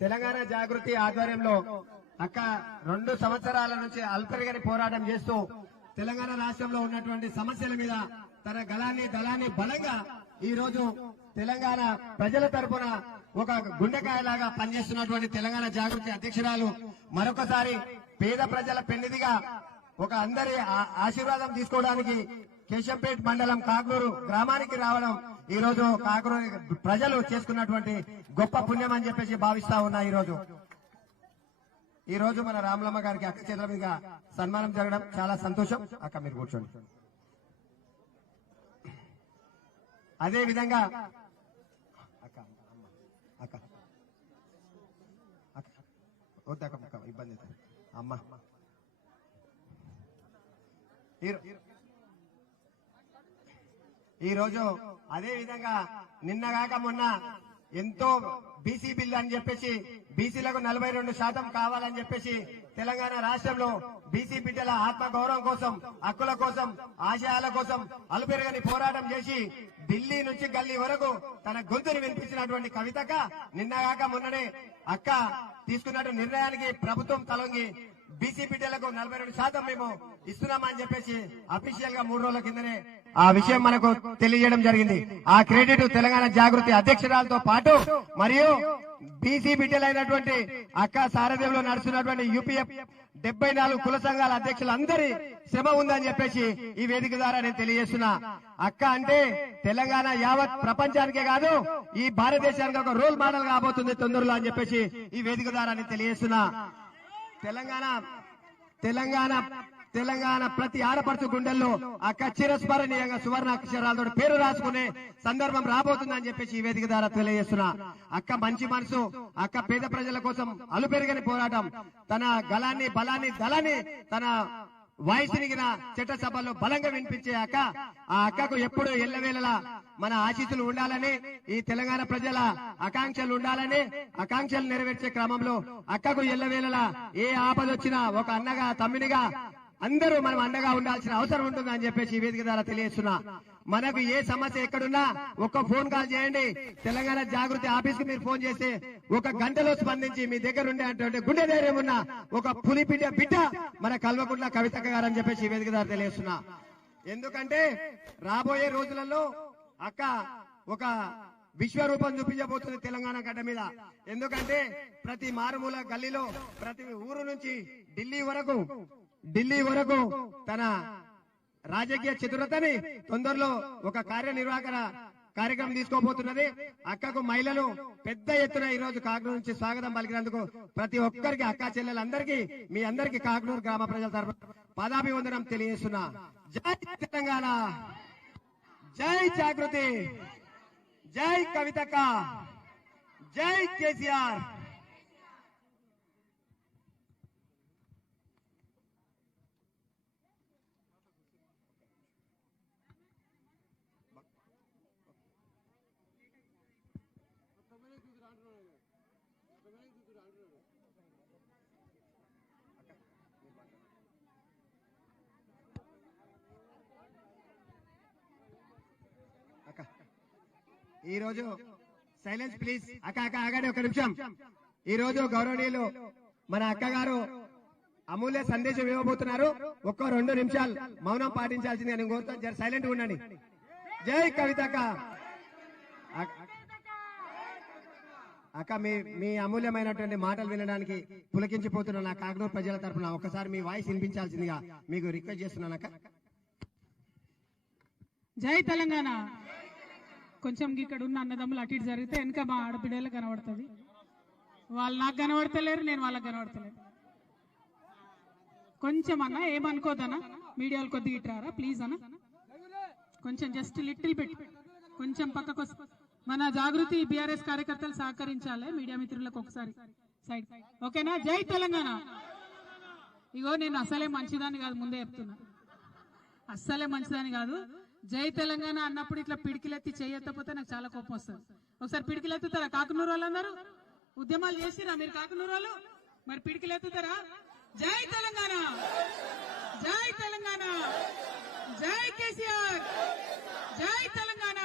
తెలంగాణ జాగృతి ఆధ్వర్యంలో అక్క రెండు సంవత్సరాల నుంచి అల్పరిగని పోరాటం చేస్తూ తెలంగాణ రాష్ట్రంలో ఉన్నటువంటి సమస్యల మీద తన గలాన్ని దళాన్ని బలంగా ఈ రోజు తెలంగాణ ప్రజల తరపున ఒక గుండెకాయలాగా పనిచేస్తున్నటువంటి తెలంగాణ జాగృతి అధ్యక్షురాలు మరొకసారి పేద ప్రజల పెన్నిదిగా ఒక అందరి ఆ- ఆశీర్వాదం తీసుకోవడానికి కేశంపేట్ మండలం కాగూరు గ్రామానికి రావడం ఈ రోజు కాకరో ప్రజలు చేసుకున్నటువంటి గొప్ప పుణ్యం అని చెప్పేసి భావిస్తా ఉన్నా ఈ రోజు. ఈ రోజు మన రామలమ్మ గారికి అక్క చేతుల మీద సన్మానం జరగడం చాలా సంతోషం. అక్క మీరు కూర్చోండి. అదే విధంగా అక్క అమ్మ, అక్క అక్క వద్దక్క ఇబ్బంది అమ్మ ఈ- రోజు అదే విధంగా నిన్నగాక మొన్న ఎంతో బీసీ బిల్ అని చెప్పేసి బీసీలకు నలభై రెండు శాతం కావాలని చెప్పేసి తెలంగాణ రాష్ట్రంలో బీసీ బిడ్డల ఆత్మ గౌరవం కోసం హక్కుల కోసం ఆశయాల కోసం అలుపెరగని పోరాటం చేసి ఢిల్లీ నుంచి గల్లీ వరకు తన గొంతుని వినిపించినటువంటి కవితక నిన్నగాక మొన్ననే అక్క తీసుకున్నట్టు నిర్ణయానికి ప్రభుత్వం తలొంగి బీసీ బిడ్డలకు నలభై రెండు శాతం మేము ఇస్తున్నామని చెప్పేసి అఫీషియల్గా మూడు రోజుల కిందనే ఆ విషయం మనకు తెలియజేయడం జరిగింది. ఆ క్రెడిట్ తెలంగాణ జాగృతి అధ్యక్షురాలతో పాటు మరియు బీసీ బిడ్డలైనటువంటి అక్క సారథ్యంలో నడుస్తున్నటువంటి యూపీఎఫ్ డెబ్బై నాలుగు కుల సంఘాల అధ్యక్షులందరి శ్రమ ఉందని చెప్పేసి ఈ వేదిక ద్వారా నేను తెలియజేస్తున్నా. అక్క అంటే తెలంగాణ యావత్ ప్రపంచానికే కాదు ఈ భారతదేశానికి ఒక రోల్ మోడల్ కాబోతుంది తొందరలో అని చెప్పేసి ఈ వేదిక ద్వారా నేను తెలియజేస్తున్నా. తెలంగాణ తెలంగాణ తెలంగాణ ప్రతి ఆడపడుచు గుండెల్లో అక్క చిరస్మరణీయంగా సువర్ణ అక్షరాలతో పేరు రాసుకునే సందర్భం రాబోతుందని చెప్పేసి ఈ వేదిక ద్వారా తెలియజేస్తున్నా. అక్క మంచి మనసు అక్క పేద ప్రజల కోసం అలుపెరగని పోరాటం తన గలాన్ని బలాన్ని దళాన్ని తన వాయిస్ నిగిన చట్టసభలో బలంగా వినిపించే అక్క ఆ అక్కకు ఎప్పుడు ఎల్లవేళలా మన ఆశీస్సులు ఉండాలని ఈ తెలంగాణ ప్రజల ఆకాంక్షలు ఉండాలని ఆకాంక్షలు నెరవేర్చే క్రమంలో అక్కకు ఎల్లవేళలా ఏ ఆపద వచ్చినా ఒక అన్నగా తమ్మినిగా అందరూ మనం అండగా ఉండాల్సిన అవసరం ఉంటుంది అని చెప్పేసి ఈ వేదిక ద్వారా తెలియజేస్తున్నా. మనకు ఏ సమస్య ఎక్కడున్నా ఒక్క ఫోన్ కాల్ చేయండి. తెలంగాణ జాగృతి ఆఫీస్కి మీరు ఫోన్ చేస్తే ఒక గంటలో స్పందించి మీ దగ్గర ఉండేటువంటి గుండె ధైర్యం ఉన్న ఒక పులి బిడ్డ బిడ్డ మన కల్వకుంట్ల కవితక్క గారు అని చెప్పేసి ఈ వేదిక ద్వారా తెలియజేస్తున్నా. ఎందుకంటే రాబోయే రోజులలో అక్క ఒక విశ్వరూపం చూపించబోతుంది తెలంగాణ గడ్డ మీద. ఎందుకంటే ప్రతి మారుమూల గల్లీలో ప్రతి ఊరు నుంచి ఢిల్లీ వరకు ఢిల్లీ వరకు తన రాజకీయ చతురతని తొందరలో ఒక కార్యనిర్వాహకర కార్యక్రమం తీసుకోబోతున్నది. అక్కకు మహిళలు పెద్ద ఎత్తున ఈ రోజు కాకినూరు నుంచి స్వాగతం పలికినందుకు ప్రతి ఒక్కరికి అక్క చెల్లెలందరికీ మీ అందరికీ కాకినూరు గ్రామ ప్రజల తరఫున పదాభివందనం తెలియజేస్తున్నా. జై తెలంగాణ! జై జాగృతి! జై కవితక్క! జై కేసీఆర్! ఈ రోజు సైలెన్స్ ప్లీజ్. అక్క అక్క ఆగండి ఒక నిమిషం. ఈ రోజు గౌరవనీయులు మన అక్కగారు అమూల్య సందేశం ఇవ్వబోతున్నారు. ఒక్క రెండు నిమిషాలు మౌనం పాటించాల్సింది. నేను కోరుతాను జర సైలెంట్ ఉండండి. జై కవితక్క అక్క- మీ మీ అమూల్యమైనటువంటి మాటలు వినడానికి పులకించిపోతున్న నా కాకినూరు ప్రజల తరఫున ఒకసారి మీ వాయిస్ వినిపించాల్సిందిగా మీకు రిక్వెస్ట్ చేస్తున్నాను అక్క. జై తెలంగాణ. కొంచెం ఇక్కడ ఉన్న అన్నదమ్ములు అటు ఇటు జరిగితే వెనక మా ఆడబిడ్డలు కనబడుతుంది. వాళ్ళు నాకు కనబడతలేరు నేను వాళ్ళకి కనబడతలేరు కొంచెం అన్న ఏమనుకోదనా మీడియాలు కొద్దిగా ఇట్రారా ప్లీజ్ అన్న. కొంచెం జస్ట్ లిటిల్ పెట్టి కొంచెం పక్కకు మన జాగృతి బీఆర్ఎస్ కార్యకర్తలు సహకరించాలి మీడియా మిత్రులకు ఒకసారి. సైడ్ ఓకేనా? జై తెలంగాణ. ఇగో నేను అసలే మంచిదాన్ని కాదు ముందే చెప్తున్నా. అస్సలే మంచిదని కాదు. జై తెలంగాణ అన్నప్పుడు ఇట్లా పిడికిలెత్తి చేయకపోతే నాకు చాలా కోపం వస్తుంది. ఒకసారి పిడికిలెత్తుతారా? కాకునూరు వాళ్ళందరూ ఉద్యమాలు చేసిరా మీరు కాకునూరు వాళ్ళు మరి పిడికిలెత్తుతారా? జై తెలంగాణ! జై తెలంగాణ! జై కేసీఆర్! జై తెలంగాణ!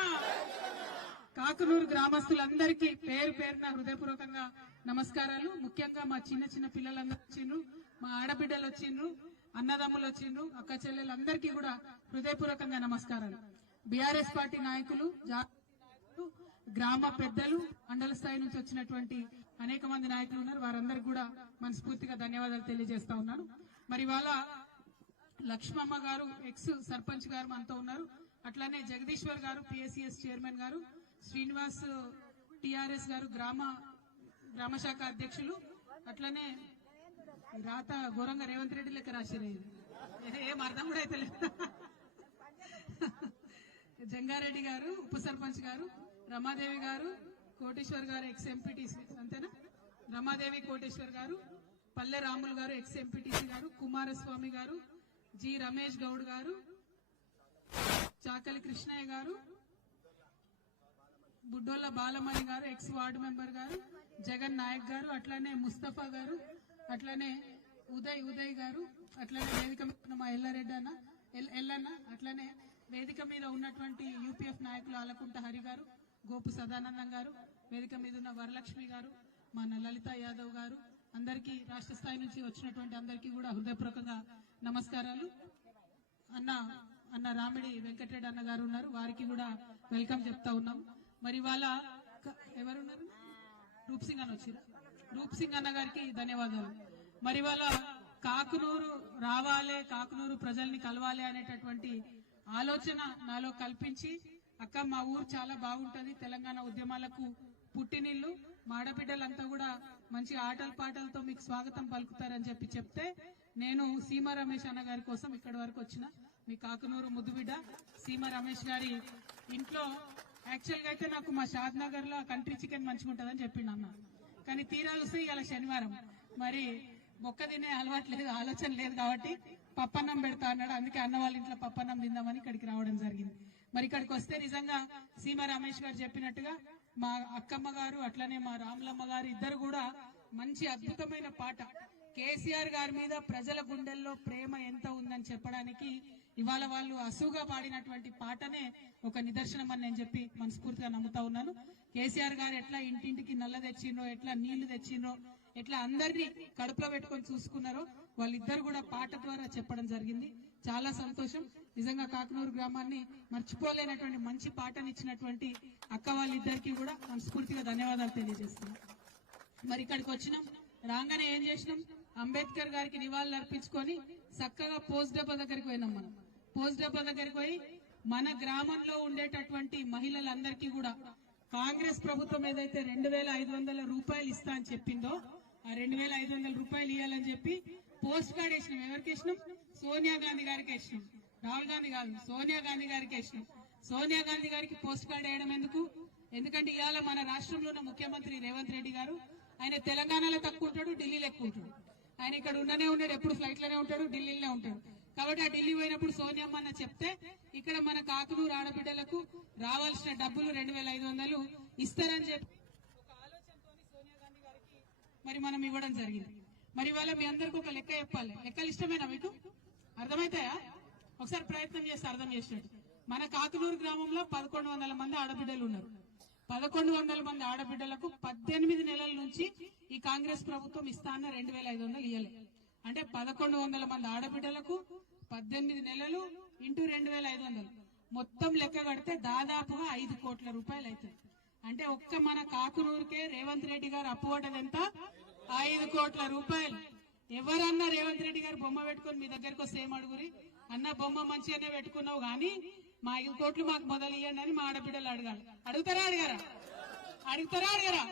కాకునూరు గ్రామస్తులందరికీ పేరు పేరున హృదయపూర్వకంగా నమస్కారాలు. ముఖ్యంగా మా చిన్న చిన్న పిల్లలందరూ వచ్చిండ్రు మా ఆడబిడ్డలు వచ్చిండ్రు. అన్నదమ్ములు వచ్చిండ్రు అక్క చెల్లెలందరికీ కూడా హృదయపూర్వకంగా నమస్కారాలు. బీఆర్ఎస్ పార్టీ నాయకులు గ్రామ పెద్దలు మండల స్థాయి నుంచి వచ్చినటువంటి అనేక మంది నాయకులు ఉన్నారు. వారందరికీ కూడా మనస్ఫూర్తిగా ధన్యవాదాలు తెలియజేస్తా ఉన్నాను. మరి వాళ్ళ లక్ష్మమ్మ గారు ఎక్స్ సర్పంచ్ గారు మనతో ఉన్నారు. అట్లానే జగదీశ్వర్ గారు పిఎస్సిఎస్ చైర్మన్ గారు శ్రీనివాస్ టిఆర్ఎస్ గారు గ్రామ గ్రామ శాఖ అధ్యక్షులు. అట్లనే రాత ఘోరంగా రేవంత్ రెడ్డి లెక్క రాసిరే ఏం అర్థం కూడా అయితే జంగారెడ్డి గారు ఉప సర్పంచ్ గారు రమాదేవి గారు కోటేశ్వర్ గారు ఎక్స్ ఎంపీటీసీ అంతేనా? రమాదేవి కోటేశ్వర్ గారు పల్లె రాములు గారు ఎక్స్ ఎంపీటీసీ గారు కుమారస్వామి గారు జి రమేష్ గౌడ్ గారు చాకలి కృష్ణయ్య గారు బుడ్డోళ్ళ బాలమణి గారు ఎక్స్ వార్డు మెంబర్ గారు జగన్ నాయక్ గారు అట్లానే ముస్తఫా గారు అట్లానే ఉదయ్ ఉదయ్ గారు అట్లానే వేదిక మీద మా ఎల్లారెడ్డి అన్న ఎల్- ఎల్లన్న అట్లానే వేదిక మీద ఉన్నటువంటి యూపీఎఫ్ నాయకులు ఆలకుంట హరి గారు గోపు సదానందం గారు వేదిక మీద ఉన్న వరలక్ష్మి గారు మన లలిత యాదవ్ గారు అందరికీ రాష్ట్ర స్థాయి నుంచి వచ్చినటువంటి అందరికీ కూడా హృదయపూర్వకంగా నమస్కారాలు. అన్న అన్న రామిడి వెంకటరెడ్డి అన్న గారు ఉన్నారు వారికి కూడా వెల్కమ్ చెప్తా ఉన్నాం. మరి వాళ్ళ ఎవరున్నారు? రూప్ సింగ్ అన్న వచ్చిరా రూప్ సింగ్ అన్న గారికి ధన్యవాదాలు. మరి వాళ్ళ కాకునూరు రావాలి కాకునూరు ప్రజల్ని కలవాలి అనేటటువంటి ఆలోచన నాలో కల్పించి అక్క మా ఊరు చాలా బాగుంటది తెలంగాణ ఉద్యమాలకు పుట్టినిల్లు మా ఆడబిడ్డలంతా కూడా మంచి ఆటల పాటలతో మీకు స్వాగతం పలుకుతారని చెప్పి చెప్తే నేను సీమ రమేష్ అన్న గారి కోసం ఇక్కడి వరకు వచ్చిన మీ కాకునూరు ముద్దుబిడ్డ సీమ రమేష్ గారి ఇంట్లో యాక్చువల్గా అయితే నాకు మా షాద్ నగర్లో కంట్రీ చికెన్ మంచిగా ఉంటుందని చెప్పిండు అన్న. కానీ తీరాలు చూస్తే ఇవాళ శనివారం. మరి బొక్క తినే అలవాటు లేదు ఆలోచన లేదు కాబట్టి పప్పన్నం పెడతా అన్నాడు. అందుకే అన్న వాళ్ళ ఇంట్లో పప్పన్నం తిందామని ఇక్కడికి రావడం జరిగింది. మరి ఇక్కడికి వస్తే నిజంగా సీమ రమేష్ గారు చెప్పినట్టుగా మా అక్కమ్మ గారు అట్లనే మా రాములమ్మ గారు ఇద్దరు కూడా మంచి అద్భుతమైన పాట. కేసీఆర్ గారి మీద ప్రజల గుండెల్లో ప్రేమ ఎంత ఉందని చెప్పడానికి ఇవాళ వాళ్ళు అసుగా పాడినటువంటి పాటనే ఒక నిదర్శనం అని నేను చెప్పి మనస్ఫూర్తిగా నమ్ముతా ఉన్నాను. కేసీఆర్ గారు ఎట్లా ఇంటింటికి నల్ల తెచ్చిండ్రో ఎట్లా నీళ్ళు తెచ్చిండ్రో ఎట్లా అందరినీ కడుపులో పెట్టుకొని చూసుకున్నారో వాళ్ళిద్దరు కూడా పాట ద్వారా చెప్పడం జరిగింది. చాలా సంతోషం. నిజంగా కాకనూరు గ్రామాన్ని మర్చిపోలేనటువంటి మంచి పాటనిచ్చినటువంటి అక్క వాళ్ళిద్దరికీ కూడా మనస్ఫూర్తిగా ధన్యవాదాలు తెలియజేస్తున్నాం. మరి ఇక్కడికి వచ్చినాం. రాగానే ఏం చేసినాం? అంబేద్కర్ గారికి నివాళులు అర్పించుకొని చక్కగా పోస్ట్ డబ్బా దగ్గరికి పోయినాం మనం. పోస్ట్ డబ్బా దగ్గరికి పోయి మన గ్రామంలో ఉండేటటువంటి మహిళలందరికీ కూడా కాంగ్రెస్ ప్రభుత్వం ఏదైతే రెండు వేల ఐదు వందల రూపాయలు ఇస్తా అని చెప్పిందో ఆ రెండు వేల ఐదు వందల రూపాయలు ఇవ్వాలని చెప్పి పోస్ట్ కార్డ్ వేసినాం. ఎవరికి వేసినాం? సోనియా గాంధీ గారికి వేసినాం. రాహుల్ గాంధీ కాదు సోనియా గాంధీ గారికి వేసినాం. సోనియా గాంధీ గారికి పోస్ట్ కార్డ్ వేయడం ఎందుకు? ఎందుకంటే ఇవాళ మన రాష్ట్రంలో ఉన్న ముఖ్యమంత్రి రేవంత్ రెడ్డి గారు ఆయన తెలంగాణలో తక్కువ ఉంటాడు ఢిల్లీలో ఎక్కువ ఉంటాడు. ఆయన ఇక్కడ ఉండనే ఉన్నాడు ఎప్పుడు ఫ్లైట్లోనే ఉంటాడు ఢిల్లీలోనే ఉంటాడు. కాబట్టి ఆ ఢిల్లీ పోయినప్పుడు సోనియమ్మ అన్న చెప్తే ఇక్కడ మన కాకునూరు ఆడబిడ్డలకు రావాల్సిన డబ్బులు రెండు వేల ఐదు వందలు ఇస్తారని చెప్పి ఒక ఆలోచనతో సోనియా గాంధీ గారికి మరి మనం ఇవ్వడం జరిగింది. మరి ఇవాళ మీ అందరికి ఒక లెక్క చెప్పాలి. లెక్కలు ఇష్టమేనా మీకు? అర్థమైతాయా? ఒకసారి ప్రయత్నం చేస్తే అర్థం చేసినట్టు. మన కాకునూరు గ్రామంలో పదకొండు వందల మంది ఆడబిడ్డలు ఉన్నారు. పదకొండు వందల మంది ఆడబిడ్డలకు పద్దెనిమిది నెలల నుంచి ఈ కాంగ్రెస్ ప్రభుత్వం ఇస్తా అన్న రెండు వేల ఐదు వందలు ఇయ్యలే. అంటే పదకొండు వందల మంది ఆడబిడ్డలకు పద్దెనిమిది నెలలు ఇంటూ రెండు వేల ఐదు వందలు. మొత్తం లెక్క కడితే దాదాపుగా ఐదు కోట్ల రూపాయలు అవుతుంది. అంటే ఒక్క మన కాకునూరుకే రేవంత్ రెడ్డి గారు అప్పువడ్డది ఎంత? ఐదు కోట్ల రూపాయలు. ఎవరన్నా రేవంత్ రెడ్డి గారు బొమ్మ పెట్టుకొని మీ దగ్గరకు వస్తే ఏమడుగురి అడుగురి? అన్న బొమ్మ మంచిగానే పెట్టుకున్నావు కానీ మా ఐదు కోట్లు మాకు మొదలు ఇవ్వండి అని మా ఆడబిడ్డలు అడగాలి. అడుగుతారా అడిగారా? అడుగుతారా అడిగారా?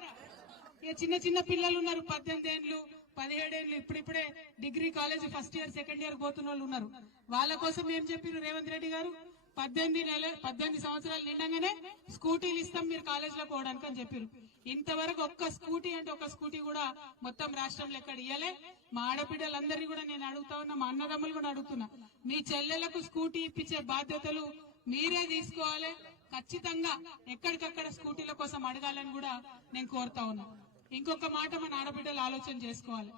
ఇక చిన్న చిన్న పిల్లలు ఉన్నారు పద్దెనిమిది ఏళ్ళు పదిహేడేళ్ళు ఇప్పుడిప్పుడే degree college first year second year పోతున్న వాళ్ళు ఉన్నారు. వాళ్ళ కోసం ఏం చెప్పారు రేవంత్ రెడ్డి గారు? పద్దెనిమిది నెల పద్దెనిమిది సంవత్సరాలు నిండగానే స్కూటీలు ఇస్తాం మీరు కాలేజ్లో పోవడానికి అని చెప్పారు ఇంతవరకు ఒక్క స్కూటీ అంటే ఒక స్కూటీ కూడా మొత్తం రాష్ట్రంలో ఎక్కడ ఇయ్యలే. మా ఆడపిల్లలందరినీ కూడా నేను అడుగుతా ఉన్నా మా అన్నదమ్ములు కూడా అడుగుతున్నా. మీ చెల్లెలకు స్కూటీ ఇప్పించే బాధ్యతలు మీరే తీసుకోవాలి. ఖచ్చితంగా ఎక్కడికక్కడ స్కూటీల కోసం అడగాలని కూడా నేను కోరుతా ఉన్నా. ఇంకొక మాట మన ఆడబిడ్డలు ఆలోచన చేసుకోవాలి.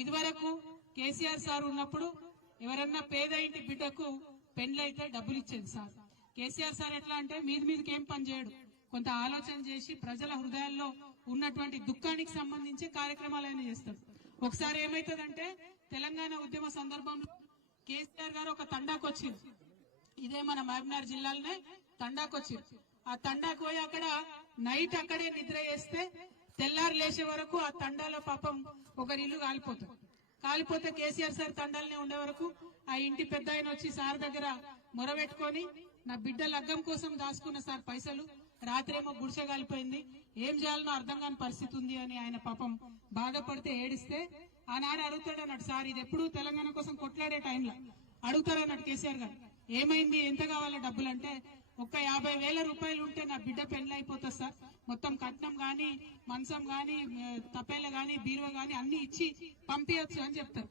ఇదివరకు కేసీఆర్ సార్ ఉన్నప్పుడు ఎవరన్నా పేద ఇంటి బిడ్డకు పెండ్లైతే డబ్బులు ఇచ్చేది సార్. కేసీఆర్ సార్ ఎట్లా అంటే మీది మీదకి ఏం పని చేయడు. కొంత ఆలోచన చేసి ప్రజల హృదయాల్లో ఉన్నటువంటి దుఃఖానికి సంబంధించి కార్యక్రమాలు చేస్తాడు. ఒకసారి ఏమైతుందంటే తెలంగాణ ఉద్యమ సందర్భంలో కేసీఆర్ గారు ఒక తండాకు వచ్చింది ఇదే మన మహబూబ్నగర్ జిల్లాలోనే తండాకు వచ్చింది ఆ తండాకు పోయి అక్కడ నైట్ అక్కడే నిద్ర చేస్తే తెల్లారు లేచే వరకు ఆ తండాలో పాపం ఒకరి ఇల్లు కాలిపోతుంది కాలిపోతే కేసీఆర్ సార్ తండాలనే ఉండే వరకు ఆ ఇంటి పెద్ద ఆయన వచ్చి సార్ దగ్గర మొరబెట్టుకొని నా బిడ్డ లగ్గం కోసం దాచుకున్న సార్ పైసలు రాత్రేమో గుడిసె కాలిపోయింది. ఏం చేయాలనో అర్థం కాని పరిస్థితి ఉంది అని ఆయన పాపం బాధపడితే ఏడిస్తే ఆనాడు అడుగుతాడు అన్నట్టు సార్ ఇది ఎప్పుడు తెలంగాణ కోసం కొట్లాడే టైంలో. అడుగుతారు అన్నట్టు కేసీఆర్ గారు. ఏమైంది? ఎంత కావాలో డబ్బులు అంటే ఒక్క యాభై వేల రూపాయలు ఉంటే నా బిడ్డ పెళ్ళి అయిపోతుంది సార్. మొత్తం కట్నం గాని మంచం గాని తపేల గాని బీరువ గాని అన్ని ఇచ్చి పంపించచ్చు అని చెప్తారు.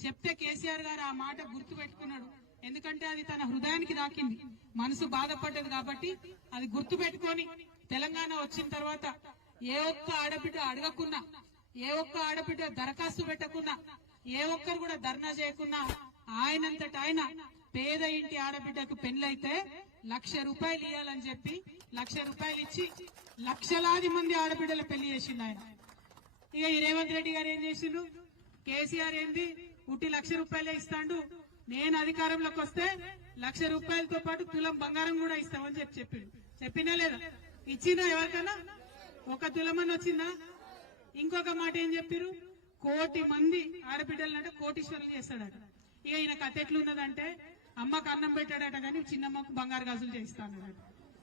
చెప్తే కేసీఆర్ గారు ఆ మాట గుర్తు పెట్టుకున్నాడు ఎందుకంటే అది తన హృదయానికి దాకింది. మనసు బాధపడ్డది కాబట్టి అది గుర్తు పెట్టుకొని తెలంగాణ వచ్చిన తర్వాత ఏ ఒక్క ఆడబిడ్డ అడగకున్నా ఏ ఒక్క ఆడబిడ్డ దరఖాస్తు పెట్టకున్నా ఏ ఒక్కరు కూడా ధర్నా చేయకున్నా ఆయనంతట ఆయన పేద ఇంటి ఆడబిడ్డకు పెళ్ళైతే లక్ష రూపాయలు ఇవ్వాలని చెప్పి లక్ష రూపాయలు ఇచ్చి లక్షలాది మంది ఆడబిడ్డలు పెళ్ళి చేసిండు ఆయన. ఇక ఈ రేవంత్ రెడ్డి గారు ఏం చేసిండు? కేసీఆర్ ఏంది? ఉట్టి లక్ష రూపాయలే ఇస్తాడు. నేను అధికారంలోకి వస్తే లక్ష రూపాయలతో పాటు తులం బంగారం కూడా ఇస్తామని చెప్పి చెప్పిండు. చెప్పినా లేదా? ఇచ్చిందా ఎవరికైనా ఒక తులమని వచ్చిందా? ఇంకొక మాట ఏం చెప్పిరు? కోటి మంది ఆడబిడ్డలు అంటే కోటీశ్వరులు చేస్తాడట. ఇక ఈయన కథ ఎట్లున్నదంటే అమ్మకు అన్నం పెట్టాడట కానీ చిన్నమ్మకు బంగారు గాజులు చేయిస్తాడట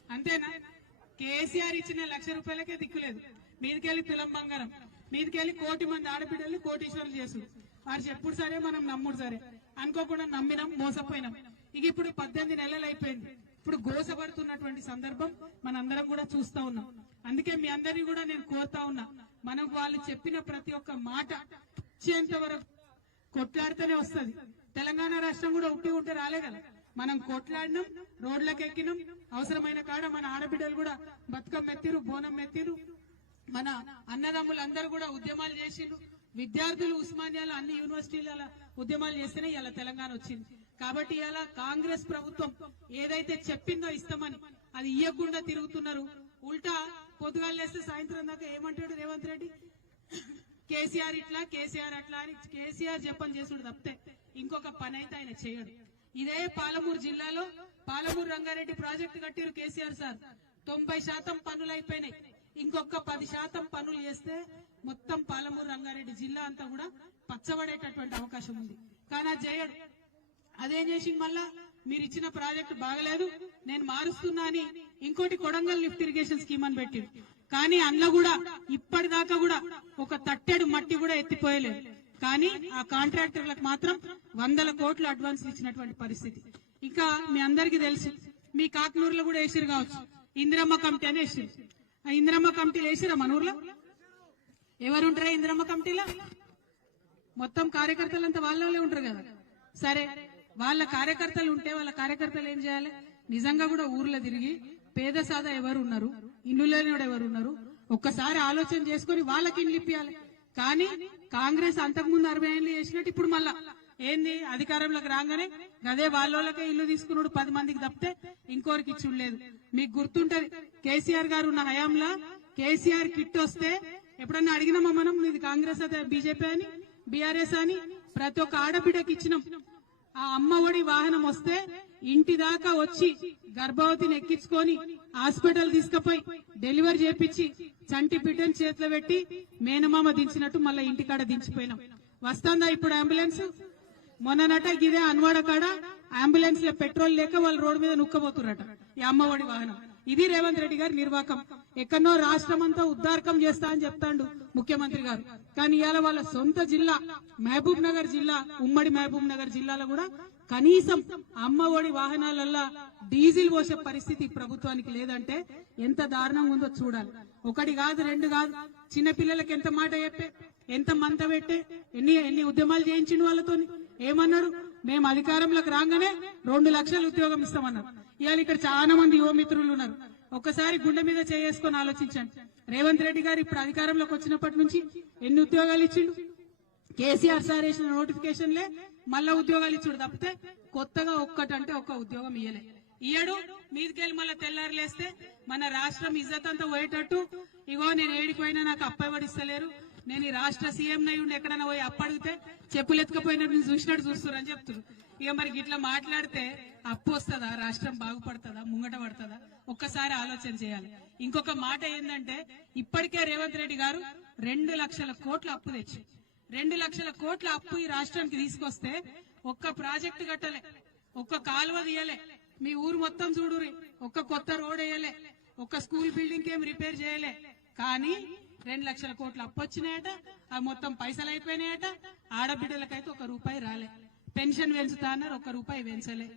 అంతేనా? కేసీఆర్ ఇచ్చిన లక్ష రూపాయలకే దిక్కులేదు మీదికెళ్ళి తులం బంగారం మీదికెళ్ళి కోటి మంది ఆడబిడ్డలు కోటీశ్వరులు చేసు. వారు చెప్పుడు సరే మనం నమ్ముడు సరే. అనుకోకుండా నమ్మినాం మోసపోయినాం. ఇక ఇప్పుడు పద్దెనిమిది నెలలు అయిపోయింది. ఇప్పుడు గోసపడుతున్నటువంటి సందర్భం మనందరం కూడా చూస్తా ఉన్నాం. అందుకే మీ అందరినీ కూడా నేను కోరుతా ఉన్నా. మనం వాళ్ళు చెప్పిన ప్రతి ఒక్క మాట ఇచ్చేంత వరకు కొట్లాడితేనే వస్తుంది. తెలంగాణ రాష్ట్రం కూడా ఉట్టి ఉంటే రాలే కదా. మనం కొట్లాడినాం రోడ్లకు ఎక్కినాం అవసరమైన కాడ మన ఆడబిడ్డలు కూడా బతుకమ్మ ఎత్తిరు బోనం ఎత్తిరు మన అన్నదమ్ములందరూ కూడా ఉద్యమాలు చేసిండ్రు. విద్యార్థులు ఉస్మానియాలో అన్ని యూనివర్సిటీల ఉద్యమాలు చేస్తేనే ఇలా తెలంగాణ వచ్చింది. కాబట్టి ఇలా కాంగ్రెస్ ప్రభుత్వం ఏదైతే చెప్పిందో ఇస్తామని అది ఇయ్యకుండా తిరుగుతున్నారు. ఉల్టా పొద్దుగాలు లేస్తే సాయంత్రం దాకా ఏమంటాడు రేవంత్ రెడ్డి? కేసీఆర్ ఇట్లా కేసీఆర్ అట్లా అని కేసీఆర్ చెప్పని చేసుడు తప్పితే. ఇంకొక పని అయితే ఆయన చేయడు. ఇదే పాలమూరు జిల్లాలో పాలమూరు రంగారెడ్డి ప్రాజెక్టు కట్టిరు కేసీఆర్ సార్. తొంభై శాతం పనులు అయిపోయినాయి. ఇంకొక పది శాతం పనులు చేస్తే మొత్తం పాలమూరు రంగారెడ్డి జిల్లా అంతా కూడా పచ్చబడేటటువంటి అవకాశం ఉంది. కానీ అది చేయడు. అదేం చేసి మళ్ళా? మీరు ఇచ్చిన ప్రాజెక్ట్ బాగలేదు నేను మారుస్తున్నా అని ఇంకోటి కొడంగల్ లిఫ్ట్ ఇరిగేషన్ స్కీమ్ అని పెట్టింది కానీ అందులో కూడా ఇప్పటిదాకా కూడా ఒక తట్టెడు మట్టి కూడా ఎత్తిపోయలేదు. కానీ ఆ కాంట్రాక్టర్లకు మాత్రం వందల కోట్లు అడ్వాన్స్ ఇచ్చినటువంటి పరిస్థితి. ఇంకా మీ అందరికీ తెలుసు మీ కాకినూరులో కూడా వేసిరు కావచ్చు. ఇందిరమ్మ కమిటీ అని వేసిరు. ఆ ఇందిరమ్మ కమిటీలు వేసిరా మన ఊర్లో? ఎవరుంటారా ఇందిరమ్మ కమిటీలో? మొత్తం కార్యకర్తలంతా వాళ్ళే ఉంటారు కదా. సరే వాళ్ళ కార్యకర్తలు ఉంటే వాళ్ళ కార్యకర్తలు ఏం చేయాలి? నిజంగా కూడా ఊర్లో తిరిగి పేద సాదా ఎవరు ఉన్నారు ఇల్లు లేనివాడు ఎవరు ఉన్నారు ఒక్కసారి ఆలోచన చేసుకొని వాళ్ళకి ఇల్లు ఇప్పియాలి. కానీ కాంగ్రెస్ అంతకుముందు అరవై ఏళ్ళు చేసినట్టు ఇప్పుడు మళ్ళా. ఏంది? అధికారంలోకి రాగానే గదే వాళ్ళకే ఇల్లు తీసుకున్నాడు పది మందికి తప్పితే ఇంకోరికి ఇచ్చి మీకు గుర్తుంటది కేసీఆర్ గారు ఉన్న హయాంలో కేసీఆర్ కిట్ వస్తే ఎప్పుడన్నా అడిగినామా మనం? ఇది కాంగ్రెస్ అదే బీజేపీ అని బీఆర్ఎస్ అని? ప్రతి ఒక్క ఆడబిడ్డకి ఇచ్చినాం. ఆ అమ్మ ఒడి వాహనం వస్తే ఇంటి దాకా వచ్చి గర్భవతిని ఎక్కించుకొని హాస్పిటల్ తీసుకుపోయి డెలివరీ చేపించి చంటి బిడ్డను చేతిలో పెట్టి మేనమామ దించినట్టు మళ్ళీ ఇంటికాడ దించిపోయినాం. వస్తుందా ఇప్పుడు అంబులెన్స్? మొన్ననట గిదే అన్వాడ కాడ అంబులెన్స్లో పెట్రోల్ లేక వాళ్ళు రోడ్డు మీద నుక్కబోతున్నారట ఈ అమ్మఒడి వాహనం. ఇది రేవంత్ రెడ్డి గారి నిర్వాకం. ఎక్కడో రాష్ట్రం అంతా ఉద్దారకం చేస్తా అని చెప్తాండు ముఖ్యమంత్రి గారు. కానీ ఇవాళ వాళ్ళ సొంత జిల్లా మహబూబ్ నగర్ జిల్లా ఉమ్మడి మహబూబ్ నగర్ జిల్లాలో కూడా కనీసం అమ్మ ఒడి వాహనాలల్లా డీజిల్ పోసే పరిస్థితి ప్రభుత్వానికి లేదంటే ఎంత దారుణంగా ఉందో చూడాలి. ఒకటి కాదు రెండు కాదు చిన్నపిల్లలకి ఎంత మాట చెప్పే ఎంత మంత పెట్టే ఎన్ని ఎన్ని ఉద్యమాలు చేయించిండు వాళ్ళతో ఏమన్నారు? మేము అధికారంలోకి రాగానే రెండు లక్షలు ఉద్యోగం ఇస్తామన్నారు. ఇవాళ ఇక్కడ చాలా మంది యువ మిత్రులు ఉన్నారు. ఒక్కసారి గుండె మీద చేసుకొని ఆలోచించండి. రేవంత్ రెడ్డి గారు ఇప్పుడు అధికారంలోకి వచ్చినప్పటి నుంచి ఎన్ని ఉద్యోగాలు ఇచ్చిండు? కేసీఆర్ సార్ వేసిన నోటిఫికేషన్లే మళ్ళా ఉద్యోగాలు ఇచ్చుడు తప్పితే కొత్తగా ఒక్కటంటే ఒక్క ఉద్యోగం ఇయ్యలే. ఇయ్యడు మీదికెళ్ళి మళ్ళీ తెల్లారులేస్తే మన రాష్ట్రం ఇజ్జత్ అంతా పోయేటట్టు ఇగో నేను ఏడిపోయినా నాకు అప్పవడిస్తలేరు నేను ఈ రాష్ట్ర సీఎం నై ఉండి ఎక్కడైనా పోయి అప్పడిగితే చెప్పులు ఎత్తుకపోయినట్టు చూసినట్టు చూస్తున్నారు అని చెప్తున్నారు ఇక మరి ఇట్లా మాట్లాడితే అప్పు వస్తుందా? రాష్ట్రం బాగుపడుతుందా? ముంగట పడుతుందా? ఒక్కసారి ఆలోచన చేయాలి. ఇంకొక మాట ఏంటంటే ఇప్పటికే రేవంత్ రెడ్డి గారు రెండు లక్షల కోట్ల అప్పు తెచ్చి రెండు లక్షల కోట్ల అప్పు ఈ రాష్ట్రానికి తీసుకొస్తే ఒక్క ప్రాజెక్టు కట్టలే ఒక్క కాలువ తీయలే. మీ ఊరు మొత్తం చూడురి ఒక్క కొత్త రోడ్ వేయలే ఒక్క స్కూల్ బిల్డింగ్ ఏం రిపేర్ చేయలే. కానీ రెండు లక్షల కోట్లు అప్పు వచ్చినాయట ఆ మొత్తం పైసలు అయిపోయినాయట ఆడబిడ్డలకైతే ఒక రూపాయి రాలే. పెన్షన్ పెంచుతా అన్నారు ఒక్క రూపాయి పెంచలే.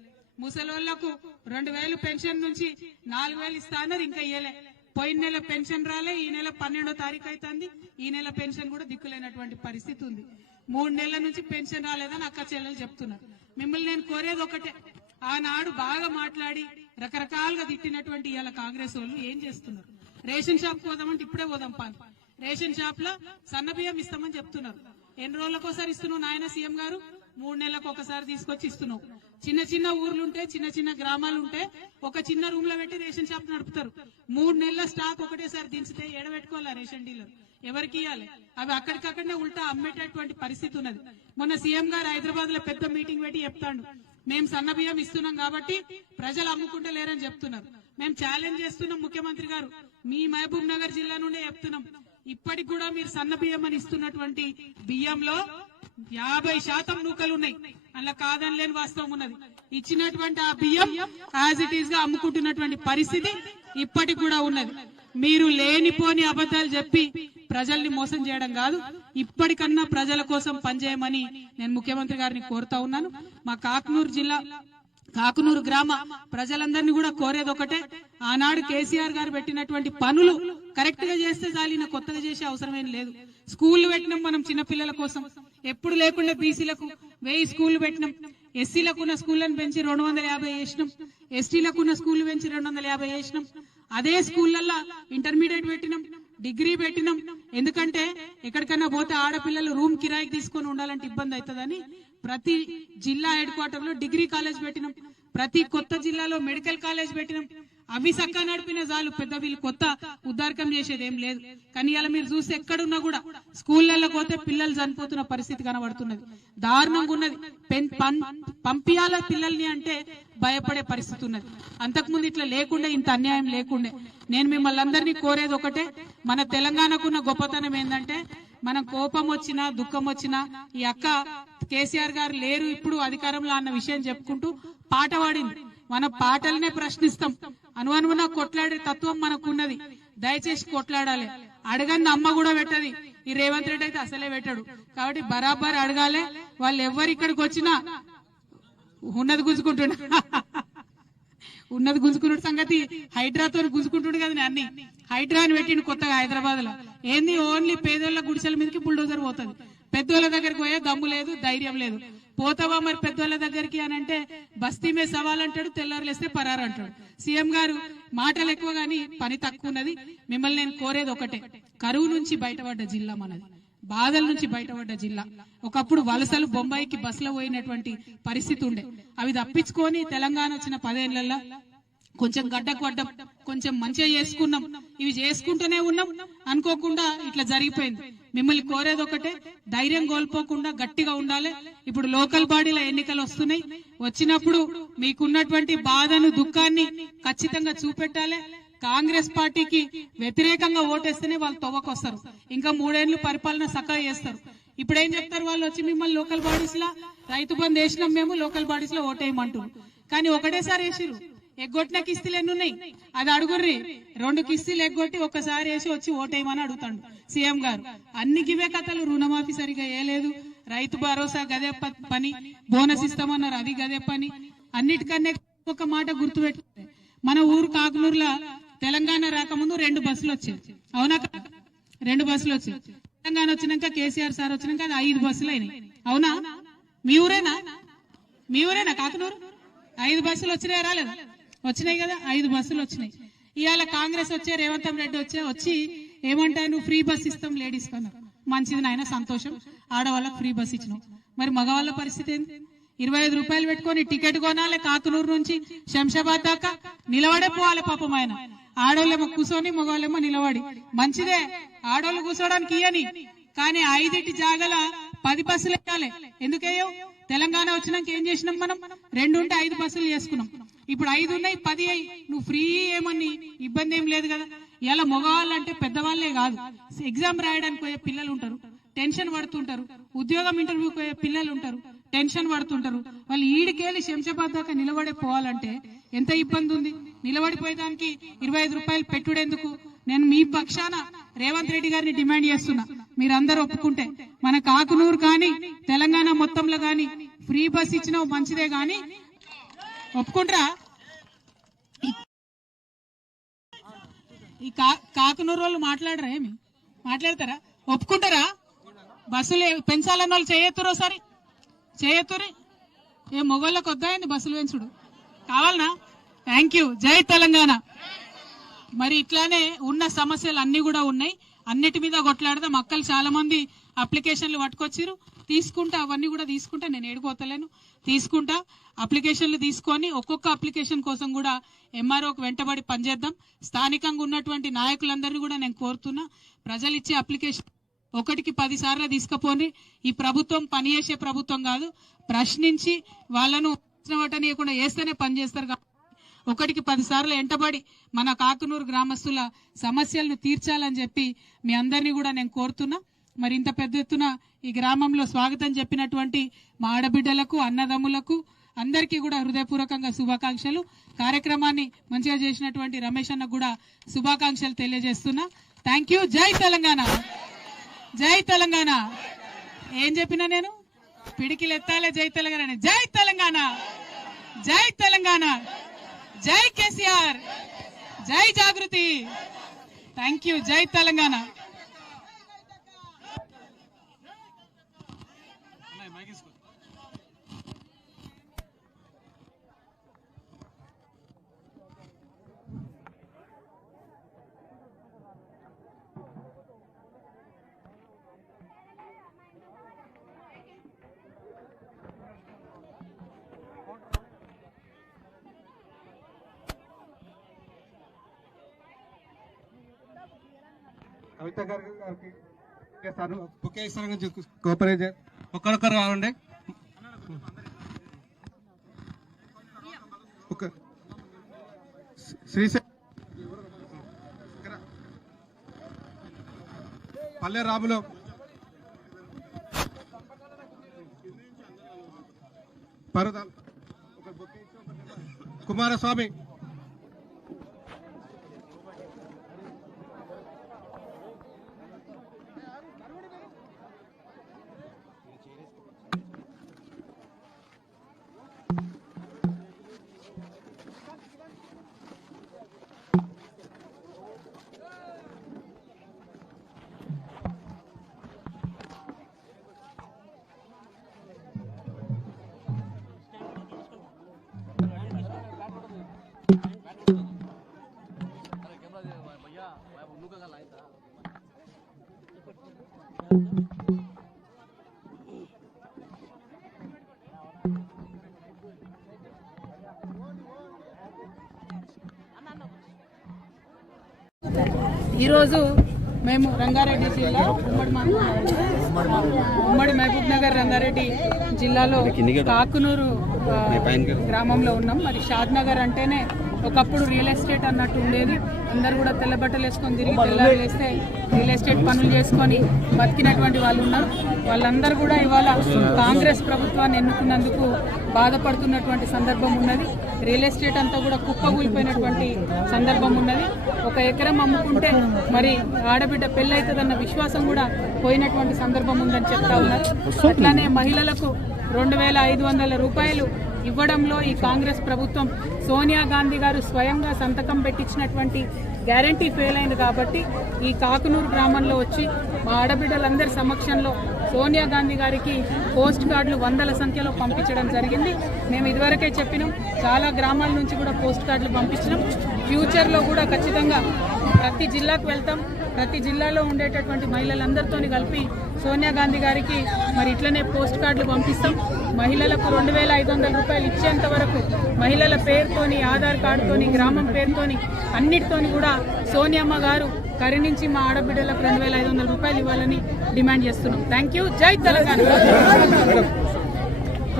ముసలోళ్ళకు రెండు వేలు పెన్షన్ నుంచి నాలుగు వేలు ఇస్తా అన్నది ఇంకా ఇయ్యలే. పోయిన నెల పెన్షన్ రాలే ఈ నెల పన్నెండో తారీఖు అవుతుంది ఈ నెల పెన్షన్ కూడా దిక్కులేనటువంటి పరిస్థితి ఉంది. మూడు నెలల నుంచి పెన్షన్ రాలేదని అక్క చెల్లెలు చెప్తున్నారు మిమ్మల్ని నేను కోరేది ఒకటే. ఆనాడు బాగా మాట్లాడి రకరకాలుగా తిట్టినటువంటి ఇవాళ కాంగ్రెస్ వాళ్ళు ఏం చేస్తున్నారు? రేషన్ షాప్ పోదామంటే ఇప్పుడే పోదాం పాన్ రేషన్ షాప్లో సన్న బియ్యం ఇస్తామని చెప్తున్నారు. ఎన్ని రోజులకోసారి ఇస్తున్నావు నాయన సీఎం గారు? మూడు నెలలకు ఒకసారి తీసుకొచ్చి ఇస్తున్నావు. చిన్న చిన్న ఊర్లుంటే చిన్న చిన్న గ్రామాలు ఉంటే ఒక చిన్న రూమ్లో పెట్టి రేషన్ షాప్ నడుపుతారు. మూడు నెలల స్టాక్ ఒకటేసారి దించితే ఎడబెట్టుకోవాలా రేషన్ డీలర్ ఎవరికి ఇవ్వాలి అవి అక్కడికక్కడనే ఉల్టా అమ్మేటటువంటి పరిస్థితి ఉన్నది. మొన్న సీఎం గారు హైదరాబాద్లో పెద్ద మీటింగ్ పెట్టి చెప్తాడు. మేము సన్న బియ్యం ఇస్తున్నాం కాబట్టి ప్రజలు అమ్ముకుంటే లేరని చెప్తున్నారు. మేము ఛాలెంజ్ చేస్తున్నాం ముఖ్యమంత్రి గారు. మీ మహబూబ్ నగర్ జిల్లా నుండే చెప్తున్నాం. ఇప్పటికి కూడా మీరు సన్న బియ్యం అని ఇస్తున్నటువంటి బియ్యంలో యాభై శాతం నూకలు ఉన్నాయి. అలా కాదని లేని వాస్తవం ఉన్నది. ఇచ్చినటువంటి ఆ బియ్యం యాజ్ ఇట్ ఈస్గా అమ్ముకుంటున్నటువంటి పరిస్థితి ఇప్పటికి కూడా ఉన్నది. మీరు లేనిపోని అబద్ధాలు చెప్పి ప్రజల్ని మోసం చేయడం కాదు. ఇప్పటికన్నా ప్రజల కోసం పనిచేయమని నేను ముఖ్యమంత్రి గారిని కోరుతా ఉన్నాను. మా కాకునూరు జిల్లా కాకునూరు గ్రామ ప్రజలందరినీ కూడా కోరేది ఒకటే. ఆనాడు కేసీఆర్ గారు పెట్టినటువంటి పనులు కరెక్ట్గా చేస్తే చాలిన కొత్తగా చేసే అవసరం ఏం లేదు. స్కూల్ పెట్టినాం మనం చిన్నపిల్లల కోసం. ఎప్పుడు లేకుండా బీసీలకు వెయ్యి స్కూల్ పెట్టినాం. ఎస్సీలకు ఉన్న స్కూళ్ళని పెంచి రెండు వందల యాభై వేసినాం. ఎస్టీలకు ఉన్న స్కూల్ పెంచి రెండు వందల యాభై వేసినాం. అదే స్కూళ్ళల్లో ఇంటర్మీడియట్ పెట్టినాం. డిగ్రీ పెట్టినాం. ఎందుకంటే ఎక్కడికైనా పోతే ఆడపిల్లలు రూమ్ కిరాయికి తీసుకొని ఉండాలంటే ఇబ్బంది అవుతుందని ప్రతి జిల్లా హెడ్ క్వార్టర్లో డిగ్రీ కాలేజ్ పెట్టినాం. ప్రతి కొత్త జిల్లాలో మెడికల్ కాలేజ్ పెట్టినాం. అవి చక్కగా నడిపిన చాలు పెద్ద వీళ్ళు కొత్త ఉద్దారకం చేసేది ఏం లేదు. కానీ ఇలా మీరు చూస్తే ఎక్కడున్నా కూడా స్కూళ్ళల్లో పోతే పిల్లలు చనిపోతున్న పరిస్థితి కనబడుతున్నది. దారుణంగా ఉన్నది. పెన్- పంపియాల పిల్లల్ని అంటే భయపడే పరిస్థితి ఉన్నది. అంతకుముందు ఇట్లా లేకుండే ఇంత అన్యాయం లేకుండే. నేను మిమ్మల్ని అందరినీ కోరేది ఒకటే మన తెలంగాణకున్న గొప్పతనం ఏంటంటే మనం కోపం వచ్చినా దుఃఖం వచ్చినా ఈ అక్క కేసీఆర్ గారు లేరు ఇప్పుడు అధికారంలో అన్న విషయం చెప్పుకుంటూ పాట పాడింది. మన పాటలనే ప్రశ్నిస్తాం. అనువనువున కొట్లాడే తత్వం మనకున్నది. దయచేసి కొట్లాడాలి. అడగంది అమ్మ కూడా పెట్టది. ఈ రేవంత్ రెడ్డి అయితే అసలే పెట్టాడు. కాబట్టి బరాబర్ అడగాలి. వాళ్ళు ఎవరు ఇక్కడికి వచ్చినా ఉన్నది గుంజుకుంటున్నా ఉన్నది గుంజుకున్న సంగతి హైడ్రాతో గుంజుకుంటుండు కదా అన్ని. హైడ్రా అని పెట్టిండు కొత్తగా హైదరాబాద్లో ఏంది? ఓన్లీ పేదోళ్ళ గుడిసెల మీదకి బుల్డోజర్ పోతుంది. పెద్దోళ్ళ దగ్గరికి పోయే దమ్ము లేదు ధైర్యం లేదు. పోతావా మరి పెద్దోళ్ళ దగ్గరికి అని అంటే బస్తీ మీద సవాల్ అంటాడు తెల్లారులేస్తే పరారు అంటాడు సీఎం గారు మాటలు ఎక్కువ కానీ పని తక్కువ ఉన్నది. మిమ్మల్ని నేను కోరేది ఒకటే. కరువు నుంచి బయటపడ్డ జిల్లా మనది. బాధల నుంచి బయటపడ్డ జిల్లా. ఒకప్పుడు వలసలు బొంబాయికి బస్సులో పోయినటువంటి పరిస్థితి ఉండే. అవి తప్పించుకొని తెలంగాణ వచ్చిన పదేళ్ళలో కొంచెం గడ్డకు పడ్డం కొంచెం మంచిగా చేసుకున్నాం. ఇవి చేసుకుంటూనే ఉన్నాం. అనుకోకుండా ఇట్లా జరిగిపోయింది. మిమ్మల్ని కోరేది ఒకటే ధైర్యం కోల్పోకుండా గట్టిగా ఉండాలి. ఇప్పుడు లోకల్ బాడీల ఎన్నికలు వస్తున్నాయి. వచ్చినప్పుడు మీకున్నటువంటి బాధను దుఃఖాన్ని ఖచ్చితంగా చూపెట్టాలి. కాంగ్రెస్ పార్టీకి వ్యతిరేకంగా ఓటేస్తేనే వాళ్ళు తవ్వకొస్తారు. ఇంకా మూడేళ్ళు పరిపాలన చక్కగా చేస్తారు. ఇప్పుడు ఏం చెప్తారు వాళ్ళు వచ్చి మిమ్మల్ని లోకల్ బాడీస్ లా రైతు బంద్ వేసినాం మేము లోకల్ బాడీస్లో ఓటేయమంటారు కానీ ఒకటేసారి వేసిరు ఎగ్గొట్టిన కిస్తీలు ఎన్ని ఉన్నాయి? అది అడుగుర్రి. రెండు కిస్తీలు ఎగ్గొట్టి ఒక్కసారి వేసి వచ్చి ఓటేయమని అడుగుతాడు సీఎం గారు. అన్ని గివే కథలు రుణమాఫీ సరిగా వేయలేదు రైతు భరోసా గదే ప- పని. బోనస్ ఇస్తామన్నారు అది గదే పని. అన్నిటికన్నా ఒక మాట గుర్తుపెట్టుకోండి మన ఊరు కాకునూరులో తెలంగాణ రాకముందు రెండు బస్సులు వచ్చాయి. అవునా రెండు బస్సులు వచ్చాయి. తెలంగాణ వచ్చినాక కేసీఆర్ సార్ వచ్చినాక అది ఐదు బస్సులు అయినాయి. అవునా? మీ ఊరేనా? మీ ఊరేనా కాకునూరు? ఐదు బస్సులు వచ్చినాయి రాలేదా? వచ్చినాయి కదా? ఐదు బస్సులు వచ్చినాయి. ఇవాళ కాంగ్రెస్ వచ్చే రేవంత్ రెడ్డి వచ్చే వచ్చి ఏమంటాను ఫ్రీ బస్ ఇస్తాం లేడీస్ కన్నా. మంచిది నాయన సంతోషం. ఆడవాళ్ళకి ఫ్రీ బస్ ఇచ్చినాం. మరి మగవాళ్ళ పరిస్థితి ఏంది? ఇరవై ఐదు రూపాయలు పెట్టుకొని టికెట్ కొనాలి కాకునూరు నుంచి శంషాబాద్ దాకా. నిలబడే పోవాలి పాపం ఆయన. ఆడోళ్ళేమో కూర్చొని మగవాళ్ళేమో నిలబడి. మంచిదే. ఆడోళ్ళు కూర్చోడానికి ఇయని కానీ ఐదింటి జాగల పది బస్సులు ఎక్కాలి. ఎందుకేయో తెలంగాణ వచ్చినాక ఏం చేసినాం మనం? రెండు ఉంటే ఐదు బస్సులు చేసుకున్నాం. ఇప్పుడు ఐదు ఉన్నాయి పది అయి నువ్వు ఫ్రీ ఏమని? ఇబ్బంది ఏం లేదు కదా. ఇలా మగవాళ్ళు అంటే పెద్దవాళ్ళే కాదు. ఎగ్జామ్ రాయడానికి పోయే పిల్లలు ఉంటారు టెన్షన్ పడుతుంటారు ఉద్యోగం ఇంటర్వ్యూకి పోయే పిల్లలు ఉంటారు టెన్షన్ పడుతుంటారు. వాళ్ళు ఈడికెళ్ళి శంషాబాద్ దాకా నిలబడే పోవాలంటే ఎంత ఇబ్బంది ఉంది? నిలబడిపోయేదానికి ఇరవై ఐదు రూపాయలు పెట్టుడెందుకు? నేను మీ పక్షాన రేవంత్ రెడ్డి గారిని డిమాండ్ చేస్తున్నా. మీరందరూ ఒప్పుకుంటే. మన కాకునూరు కానీ తెలంగాణ మొత్తంలో కానీ ఫ్రీ బస్ ఇచ్చినా మంచిదే కానీ ఒప్పుకుంటారా? ఈ కా కాకునూరు వాళ్ళు మాట్లాడరా ఏమి? మాట్లాడతారా? ఒప్పుకుంటారా? బస్సులు పెంచాలన్న వాళ్ళు చేయెత్తురు ఒకసారి? చేయొత్తురి ఏ మొగోళ్ళకి వద్దాయండి బస్సులు పెంచుడు? కావాలనా? Thank you. జై తెలంగాణ. మరి ఇట్లానే ఉన్న సమస్యలు అన్ని కూడా ఉన్నాయి. అన్నిటి మీద కొట్లాడదాం. అక్కలు చాలా మంది అప్లికేషన్లు పట్టుకొచ్చిరు తీసుకుంటా అవన్నీ కూడా తీసుకుంటా. నేను ఏడిపోతలేను. తీసుకుంటా అప్లికేషన్లు తీసుకొని ఒక్కొక్క అప్లికేషన్ కోసం కూడా ఎంఆర్ఓకి వెంటబడి పనిచేద్దాం. స్థానికంగా ఉన్నటువంటి నాయకులందరినీ కూడా నేను కోరుతున్నా. ప్రజలు ఇచ్చే అప్లికేషన్ ఒకటికి పది సార్లు ఈ ప్రభుత్వం పనిచేసే ప్రభుత్వం కాదు. ప్రశ్నించి వాళ్ళను వాటనీయకుండా వేస్తేనే పనిచేస్తారు కాబట్టి ఒకటికి పదిసార్లు ఎంటబడి మన కాకునూరు గ్రామస్తుల సమస్యలను తీర్చాలని చెప్పి మీ అందరినీ కూడా నేను కోరుతున్నా. మరి ఇంత పెద్ద ఎత్తున ఈ గ్రామంలో స్వాగతం చెప్పినటువంటి మా ఆడబిడ్డలకు అన్నదమ్ములకు అందరికీ కూడా హృదయపూర్వకంగా శుభాకాంక్షలు. కార్యక్రమాన్ని మంచిగా చేసినటువంటి రమేష్ అన్న కూడా శుభాకాంక్షలు తెలియజేస్తున్నా. థ్యాంక్ యూ జై తెలంగాణ. జై తెలంగాణ. ఏం చెప్పినా నేను? పిడికిలు ఎత్తాలే జై తెలంగాణ జై తెలంగాణ. జై తెలంగాణ. జై కేసీఆర్ జై జాగృతి థ్యాంక్ యూ జై తెలంగాణ కవిత గారి గారికి ఇస్తాను బుకే ఇస్తాను కోఆపరేట్ ఒక్కరొక్కరు కావండి శ్రీశైలం పల్లె రాములు. పర్వతాలు కుమారస్వామి. ఈరోజు మేము రంగారెడ్డి జిల్లా ఉమ్మడి మహబూబ్ నగర్ రంగారెడ్డి జిల్లాలో కాకునూరు గ్రామంలో ఉన్నాం. మరి షాద్ నగర్ అంటేనే ఒకప్పుడు రియల్ ఎస్టేట్ అన్నట్టు ఉండేది. అందరు కూడా తెల్ల బట్టలు వేసుకొని తిరిగి తెల్లారు వేస్తే రియల్ ఎస్టేట్ పనులు చేసుకొని బతికినటువంటి వాళ్ళు ఉన్నారు. వాళ్ళందరూ కూడా ఇవాళ కాంగ్రెస్ ప్రభుత్వాన్ని ఎన్నుకున్నందుకు బాధపడుతున్నటువంటి సందర్భం ఉన్నది. రియల్ ఎస్టేట్ అంతా కూడా కుప్పగూలిపోయినటువంటి సందర్భం ఉన్నది. ఒక ఎకరం అమ్ముకుంటే మరి ఆడబిడ్డ పెళ్ళైతుందన్న విశ్వాసం కూడా పోయినటువంటి సందర్భం ఉందని చెప్తా ఉన్నారు. అట్లానే మహిళలకు రెండు వేల ఐదు వందల రూపాయలు ఇవ్వడంలో ఈ కాంగ్రెస్ ప్రభుత్వం సోనియా గాంధీ గారు స్వయంగా సంతకం పెట్టించినటువంటి గ్యారంటీ ఫెయిల్ అయింది కాబట్టి ఈ కాకునూరు గ్రామంలో వచ్చి మా ఆడబిడ్డలందరి సమక్షంలో సోనియా గాంధీ గారికి పోస్ట్ కార్డులు వందల సంఖ్యలో పంపించడం జరిగింది. మేము ఇదివరకే చెప్పినాం చాలా గ్రామాల నుంచి కూడా పోస్ట్ కార్డులు పంపించినాం. ఫ్యూచర్లో కూడా ఖచ్చితంగా ప్రతి జిల్లాకు వెళ్తాం. ప్రతి జిల్లాలో ఉండేటటువంటి మహిళలందరితో కలిపి సోనియా గాంధీ గారికి మరి ఇట్లనే పోస్ట్ కార్డులు పంపిస్తాం. మహిళలకు రెండు వేల ఐదు వందల రూపాయలు ఇచ్చేంత వరకు మహిళల పేరుతోని ఆధార్ కార్డుతోని గ్రామం పేరుతోని అన్నిటితోని కూడా సోనియమ్మ గారు కరుణించి మా ఆడబిడ్డలకు రెండు వేల ఐదు వందల రూపాయలు ఇవ్వాలని డిమాండ్ చేస్తున్నాం. థ్యాంక్ యూ జై తెలంగాణ.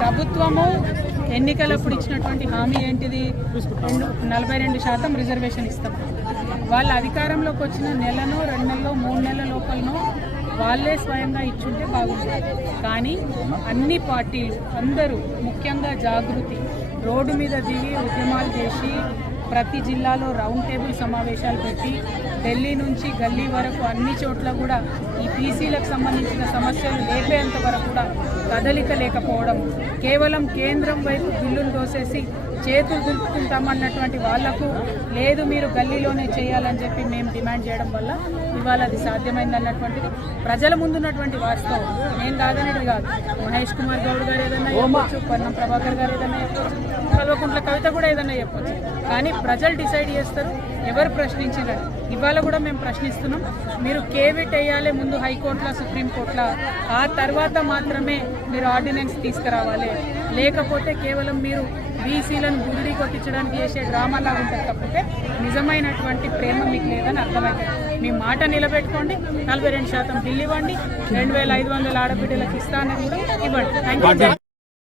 ప్రభుత్వము ఎన్నికలప్పుడు ఇచ్చినటువంటి హామీ ఏంటిది? రెండు నలభై రెండు శాతం రిజర్వేషన్ ఇస్తాం. వాళ్ళ అధికారంలోకి వచ్చిన నెలను రెండు నెలలో మూడు నెలల లోపలనో వాళ్ళే స్వయంగా ఇచ్చుంటే బాగుంటుంది. కానీ అన్ని పార్టీలు అందరూ ముఖ్యంగా జాగృతి రోడ్డు మీద దిగి ఉద్యమాలు చేసి ప్రతి జిల్లాలో రౌండ్ టేబుల్ సమావేశాలు పెట్టి ఢిల్లీ నుంచి గల్లీ వరకు అన్ని చోట్ల కూడా ఈ పీసీలకు సంబంధించిన సమస్యలు లేపేంత వరకు కూడా కదలిక లేకపోవడం కేవలం కేంద్రం వైపు బిల్లులు దోసేసి చేతులు దులుపుకుంటామన్నటువంటి వాళ్ళకు లేదు మీరు గల్లీలోనే చేయాలని చెప్పి మేము డిమాండ్ చేయడం వల్ల ఇవాళ అది సాధ్యమైంది అన్నటువంటిది ప్రజల ముందున్నటువంటి వాస్తవం. నేను కాదనేది కాదు. మహేష్ కుమార్ గౌడ్ గారు ఏదైనా చెప్పొచ్చు పొన్నం ప్రభాకర్ గారు ఏదైనా చెప్పొచ్చు కల్వకుంట్ల కవిత కూడా ఏదైనా చెప్పొచ్చు. కానీ ప్రజలు డిసైడ్ చేస్తారు ఎవరు ప్రశ్నించినారు ఇవాళ కూడా మేము ప్రశ్నిస్తున్నాం మీరు కేవిట్ వేయాలి ముందు హైకోర్టులో సుప్రీంకోర్టులో. ఆ తర్వాత మాత్రమే మీరు ఆర్డినెన్స్ తీసుకురావాలి. లేకపోతే కేవలం మీరు బీసీలను గురిడి కొట్టించడానికి చేసే డ్రామాలా ఉంటుంది తప్పితే నిజమైనటువంటి ప్రేమ మీకు లేదని అర్థమవుతుంది. మీ మాట నిలబెట్టుకోండి. నలభై రెండు శాతం బిల్లు ఇవ్వండి. రెండు వేల ఐదు వందల ఆడబిడ్డలకు ఇస్తానని కూడా ఇవ్వండి. Thank you